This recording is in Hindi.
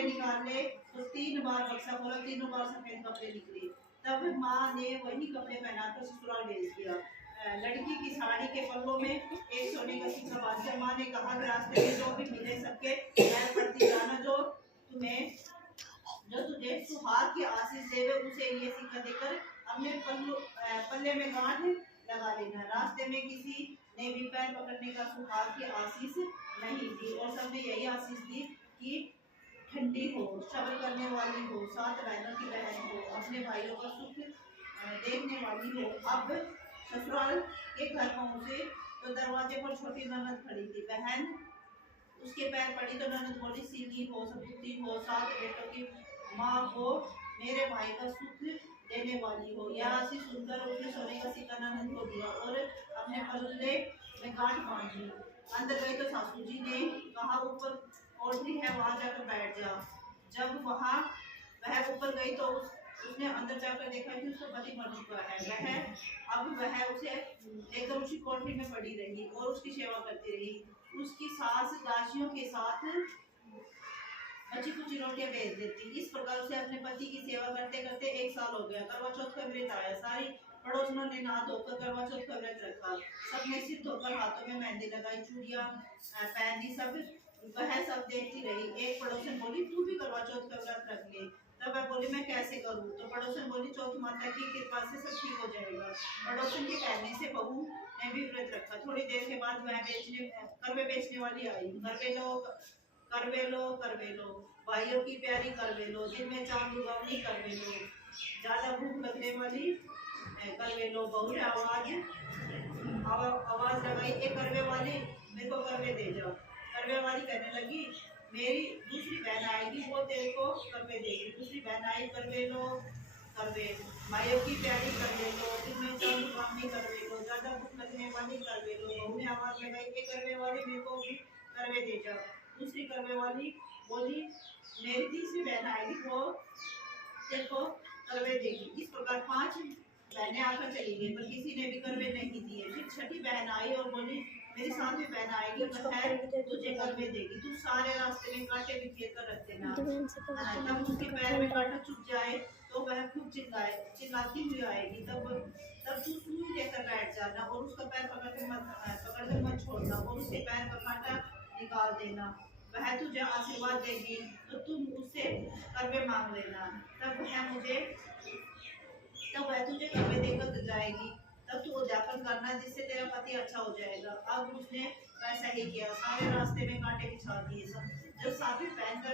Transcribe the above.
कपड़े निकाले तो 3 बार बक्सा खोला, तीनों बार सफेद कपड़े निकले। तब माँ ने वही कपड़े पहनाकर ससुराल भेज दिया। लड़की की साड़ी के पल्लों में एक सोने का सिक्का बांध दिया। माँ ने कहा कि रास्ते में जो भी मिले सबके पैर पड़ती जाना, जो तुझे सुहाग की आशीष देवे उसे ये सिक्का देकर अपने पल्ले में गांठ लगा लेना। रास्ते में किसी ने भी पैर पकड़ने का सुहाग की आशीष नहीं दी और सबने यही आशीष दी कि ठंडी हो, सब्र करने वाली हो, 7 बहनों की बहन हो, अपने भाइयों का सुख देखने वाली हो। अब ससुराल के घर पहुंचे तो दरवाजे पर छोटी ननद खड़ी थी। बहन उसके पैर पड़ी तो ननद बोली, सीधी हो, सपूती हो, 7 बेटों की माँ हो, मेरे भाई का सुख देने वाली हो। यह आशीष सुनकर उसने सोने का सिक्का ननद को दिया और अपने पल्ले में गांठ बांध ली। अंदर गई तो सासू जी ने कहा, ऊपर कोठरी है, वहां जाकर बैठ जा। जब वह ऊपर गई तो उसने अंदर जाकर देखा कि उसका पति मर चुका है। वह उसे लेकर उसी कोठरी में पड़ी रही और उसकी सेवा करती रही। उसकी सास दासियों के साथ बची कुछ रोटियां भेज देती। इस प्रकार उसे अपने पति की सेवा करते करते 1 साल हो गया। करवा चौथ का व्रत आया। सारी पड़ोसियों ने नहा धोकर करवा चौथ का व्रत रखा। सबने सिर धोकर हाथों में मेहंदी लगाई, चूड़ियां पहनी। वह सब देखती रही। एक पड़ोसन बोली, तू भी करवा चौथ का व्रत रख ले। तब वह बोली, मैं कैसे करूं? तो पड़ोसन बोली, चौथ माता की कृपा से सब ठीक हो जाएगा। पड़ोसन के कहने से बहू ने भी व्रत रखा। थोड़ी देर के बाद वह करवे बेचने वाली आई। करवे लो, भाइयों की प्यारी करवे लो, दिन में चांद उगावनी करवे लो, ज्यादा भूख लगने वाली करवे लो। बहू ने आवाज लगाई, एक करवे वाली, मेरे को करवे दे जाओ। करवे वाली कहने लगी, मेरी दूसरी बहन आएगी, वो तेरे को करवे देगी। दूसरी बहन आई, करवे लो, करवे, भाइयों की प्यारी करवे लो, दिन में चांद उगावनी करवे लो, ज्यादा भूख लगने वाली करवे लो। बहू ने आवाज लगाई, एक करवे वाली, मेरे को भी करवे दे जाओ। दूसरी करवे वाली बोली, मेरी तीसरी बहन आएगी, वो तेरे को करवे देगी। इस प्रकार 5 बहनें आकर चली गई, पर किसी ने भी करवे नहीं दिए। फिर छठी बहन आई और बोली, मेरी 7वीं बहन आएगी, वह तुझे करवे देगी। तू सारे रास्ते में कांटे बिखेर कर रख देना। तब उसके पैर में कांटा चुभ जाए तो वह खूब चिल्लाती हुई आएगी। तब तू सुई लेकर बैठ जाना और उसका पैर पकड़कर मत छोड़ना और उसके पैर का कांटा निकाल देना। वह तुझे आशीर्वाद देगी तो तुम उससे करवे मांग लेना। तब वह तुझे करवे देकर जाएगी। तब तू उद्यापन करना, जिससे तेरा पति अच्छा हो जाएगा। अब उसने वैसा ही किया। सारे रास्ते में कांटे बिछा दिए। जब 7वीं बहन